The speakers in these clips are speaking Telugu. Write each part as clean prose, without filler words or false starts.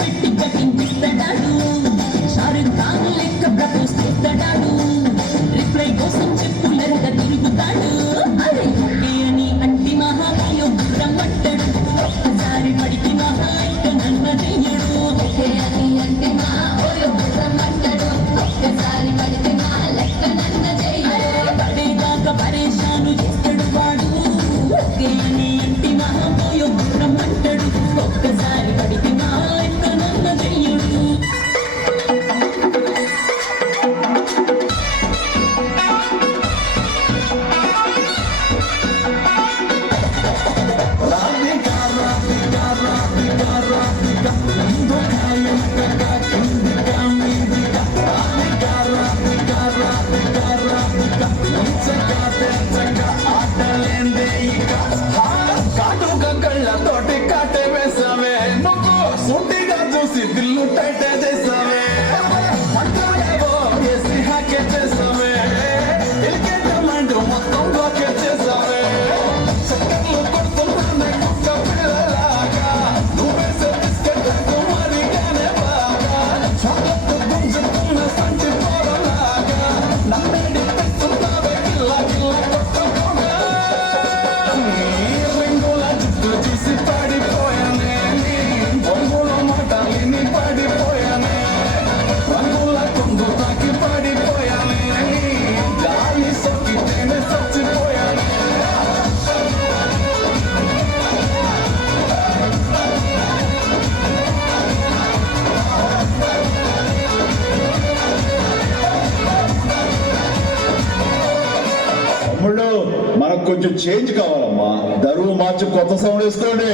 పెట్టి కటింగ్ ఇస్తాడు షారుఖ్ ఖాన్ లెక్క ప్రపోజ్ చేస్తాడు రిప్లై కోసం చెప్పులరగా తిరుగుతాడు అరే ఓకే అని అంటి మహాకాయో రమ్మంటాడు ఒక్కసారి పడికి మహా ఇక నన్న చెయ్యడు ఓకే అని అంటి మహాకాయో రమ్మంటాడు ఒక్కసారి పడికి మహా లెక్క నన్న చెయ్యడు పడేదాకా పరేషాను చేస్తాడు వాడు ఓకే అని అంటి మహాకాయో రమ్మంటాడు ఒక్కసారి పడికి మహా లెక్క నన్న చెయ్యడు తోటి కాటే వేసావే నువ్వు సూటిగా చూసి దిల్లు టైటే చేసావే వేసి హ్యాకే చేసావే ఎలికేటమంటూ మొత్తం బ్లాకే చేసావే చక్కర్లు కొడుతున్నానే కుక్క పిల్లలాగా నువ్వేసే బిస్కెట్ మరిగానే బాగా చాకట్టు గుంజుతున్న సంటి పోరలాగా నమ్మేడి పెట్టున్నావే గిల్ల గిల్ల కొట్టుకోగా చూసి పడిపోయానే రంగుల మాటలిని పడిపోయానే రంగుల కొంగు తాకి పడిపోయానే గాలి సొక్కితేనే చచ్చిపోయానే తమ్ముళ్ళు మనకు కొంచెం చేంజ్ కావాలమ్మా దరువు మార్చి కొత్త సౌండ్ వేసుకోండి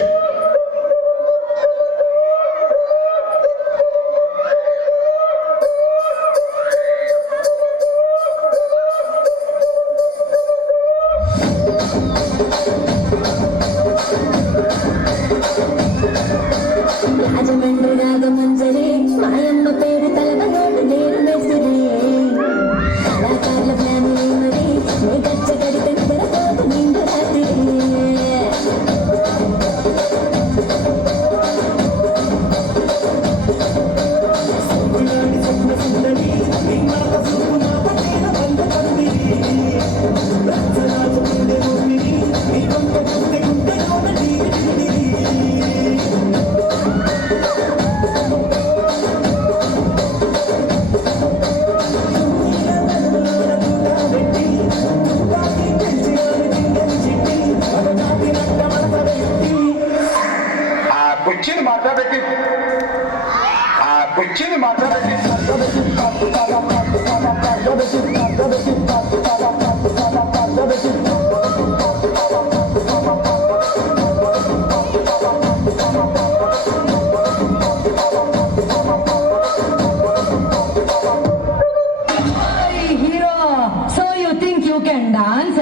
రాజమండ్రి రాగమంజరి మాయమ్మ పేరు తలవనోడు నేను మెసిరి కళాకారుల ఫ్యామిలీ మరి నే గచ్చ కడితే నిద్రపోదు నిండు రాత్రి కుర్చీని మాట్లాడబెట్టి కుర్చీని మాట్లాడబెట్టి hero so you think you can dance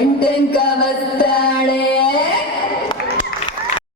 ఇంటెన్క వస్తాడే